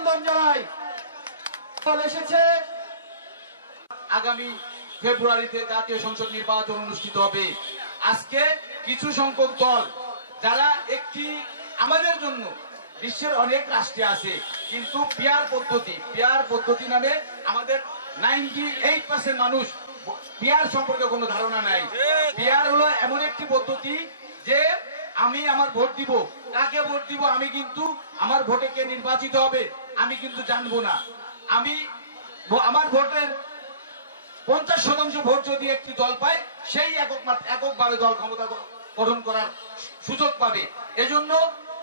অভিনন্দন জানাই। এসেছে আগামী ফেব্রুয়ারিতে জাতীয় সংসদ নির্বাচন অনুষ্ঠিত হবে। আজকে কিছু সংখ্যক দল যারা একটি আমাদের জন্য বিশ্বের অনেক রাষ্ট্রে আছে, কিন্তু পিয়ার পদ্ধতি নামে আমাদের 98% মানুষ পিয়ার সম্পর্কে কোনো ধারণা নাই। পিয়ার হলো এমন একটি পদ্ধতি যে আমি আমার ভোট দিব, কাকে ভোট দিব আমি কিন্তু আমার ভোটে কে নির্বাচিত হবে আমি কিন্তু জানবো না। আমি আমার ভোটের 50% ভোট যদি একটি দল পায়, সেই এককভাবে দল ক্ষমতা গঠন করার সুযোগ পাবে। এজন্য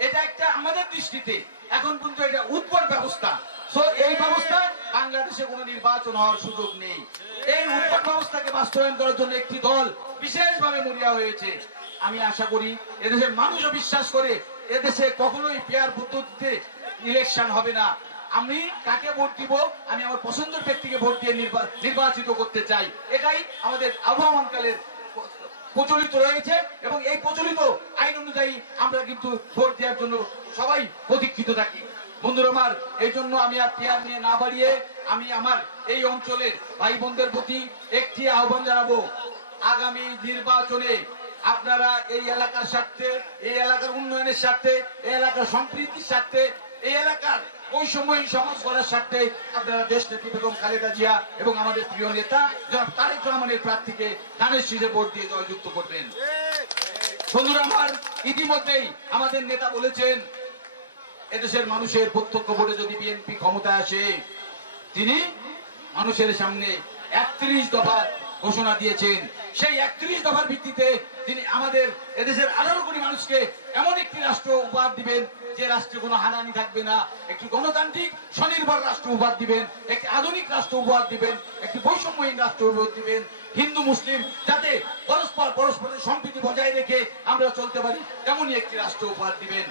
এটা একটা আমাদের দৃষ্টিতে এখন পর্যন্ত এটা উৎপট ব্যবস্থা। এই ব্যবস্থায় বাংলাদেশে কোনো নির্বাচন হওয়ার সুযোগ নেই। এই উৎপট ব্যবস্থাকে বাস্তবায়ন করার জন্য একটি দল বিশেষভাবে মরিয়া হয়েছে। আমি আশা করি এদেশের মানুষও বিশ্বাস করে এদেশে কখনোই পেয়ার পদ্ধতিতে ইলেকশন হবে না। আমি কাকে ভোট দিব, আমি আমার পছন্দের ব্যক্তিকে ভোট দিয়ে নির্বাচিত করতে চাই। এটাই আমাদের আবহমানকালের প্রচলিত রয়েছে এবং এই প্রচলিত আইন অনুযায়ী আমরা কিন্তু ভোট দেওয়ার জন্য সবাই প্রতীক্ষিত থাকি। বন্ধুরা আমার, এই জন্য আমি আর পেয়ার নিয়ে না বাড়িয়ে আমি আমার এই অঞ্চলের ভাই বোনদের প্রতি একটি আহ্বান জানাবো। আগামী নির্বাচনে আপনারা এই এলাকার স্বার্থে, এই এলাকার উন্নয়নের স্বার্থে, এই এলাকার সম্প্রীতির স্বার্থে, এই এলাকার বৈষম্যহীন সমাজ করার স্বার্থে আপনারা দেশনেত্রী বেগম খালেদা জিয়া এবং আমাদের প্রিয় নেতা জনাব তারেক রহমানের প্রার্থীকে ধানের শীষে ভোট দিয়ে জয়যুক্ত করবেন। বন্ধুরা আমার, ইতিমধ্যেই আমাদের নেতা বলেছেন এদেশের মানুষের প্রত্যক্ষ ভোটে যদি বিএনপি ক্ষমতায় আসে, তিনি মানুষের সামনে 31 দফা ঘোষণা দিয়েছেন। সেই 31 দফার ভিত্তিতে তিনি আমাদের এদেশের 18 কোটি মানুষকে এমন একটি রাষ্ট্র উপহার দিবেন যে রাষ্ট্রে কোনো হানাহানি থাকবে না, একটি গণতান্ত্রিক স্বনির্ভর রাষ্ট্র উপহার দিবেন, একটি আধুনিক রাষ্ট্র উপহার দিবেন, একটি বৈষম্যহীন রাষ্ট্র উপহার দিবেন। হিন্দু মুসলিম যাতে পরস্পরের সম্প্রীতি বজায় রেখে আমরা চলতে পারি তেমনই একটি রাষ্ট্র উপহার দিবেন।